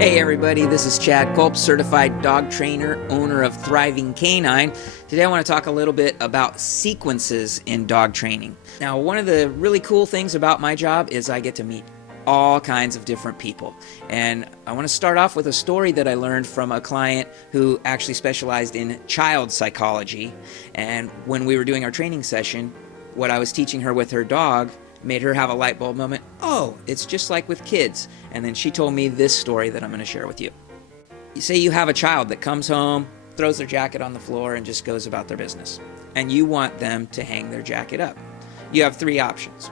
Hey everybody, this is Chad Culp, certified dog trainer, owner of Thriving Canine. Today I want to talk a little bit about sequences in dog training. Now, one of the really cool things about my job is I get to meet all kinds of different people. And I want to start off with a story that I learned from a client who actually specialized in child psychology. And when we were doing our training session, what I was teaching her with her dog made her have a light bulb moment. Oh, it's just like with kids. And then she told me this story that I'm going to share with you. You say you have a child that comes home, throws their jacket on the floor, and just goes about their business. And you want them to hang their jacket up. You have three options.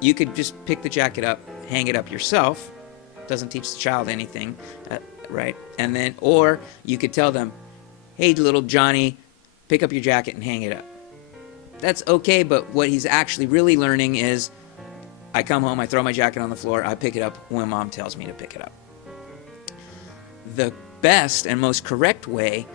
You could just pick the jacket up, hang it up yourself. Doesn't teach the child anything, right? And then, or you could tell them, hey, little Johnny, pick up your jacket and hang it up. That's okay, but what he's actually really learning is, I come home, I throw my jacket on the floor, I pick it up when mom tells me to pick it up. The best and most correct way,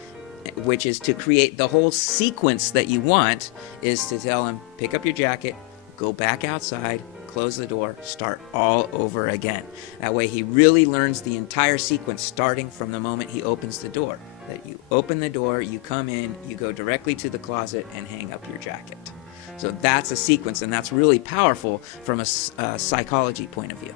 which is to create the whole sequence that you want, is to tell him, pick up your jacket, go back outside, close the door, start all over again. That way he really learns the entire sequence starting from the moment he opens the door. That you open the door, you come in, you go directly to the closet and hang up your jacket. So that's a sequence, and that's really powerful from a psychology point of view.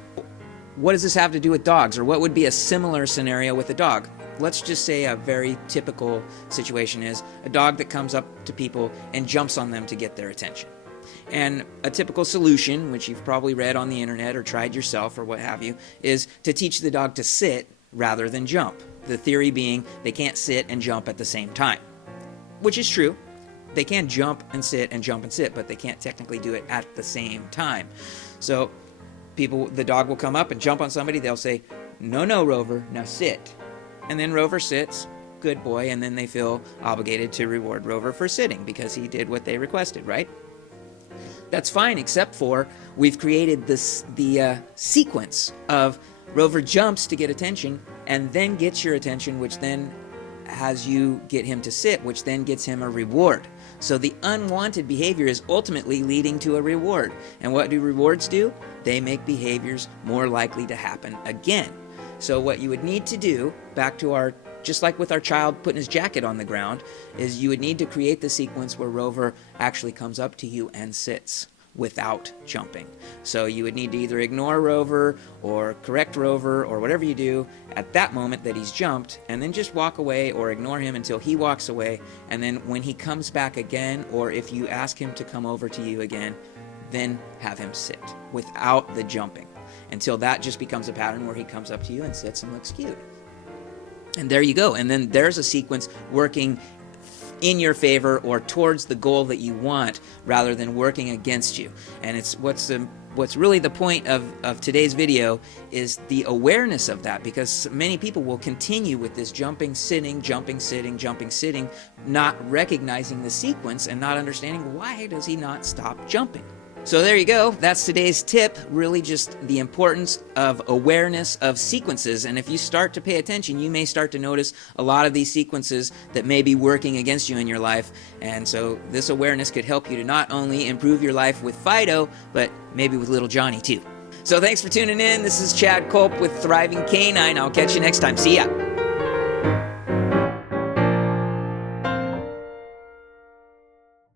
What does this have to do with dogs, or what would be a similar scenario with a dog? Let's just say a very typical situation is a dog that comes up to people and jumps on them to get their attention. And a typical solution, which you've probably read on the internet or tried yourself or what have you, is to teach the dog to sit rather than jump. The theory being they can't sit and jump at the same time, which is true. They can jump and sit and jump and sit, but they can't technically do it at the same time. So the dog will come up and jump on somebody. They'll say, no, Rover, now sit. And then Rover sits, good boy, and then they feel obligated to reward Rover for sitting because he did what they requested, right? That's fine, except for we've created the sequence of Rover jumps to get attention and then gets your attention, which then has you get him to sit, which then gets him a reward. So the unwanted behavior is ultimately leading to a reward. And what do rewards do? They make behaviors more likely to happen again. So what you would need to do, back to just like with our child putting his jacket on the ground, is you would need to create the sequence where Rover actually comes up to you and sits without jumping. So you would need to either ignore Rover or correct Rover or whatever you do at that moment that he's jumped, and then just walk away or ignore him until he walks away. And then when he comes back again, or if you ask him to come over to you again, then have him sit without the jumping until that just becomes a pattern where he comes up to you and sits and looks cute. And there you go. And then there's a sequence working in your favor or towards the goal that you want rather than working against you. And it's what's really the point of today's video is the awareness of that, because many people will continue with this jumping, sitting, jumping, sitting, jumping, sitting, not recognizing the sequence and not understanding why does he not stop jumping. So there you go. That's today's tip, really just the importance of awareness of sequences. And if you start to pay attention, you may start to notice a lot of these sequences that may be working against you in your life. And so this awareness could help you to not only improve your life with Fido, but maybe with little Johnny too. So thanks for tuning in. This is Chad Culp with Thriving Canine. I'll catch you next time. See ya.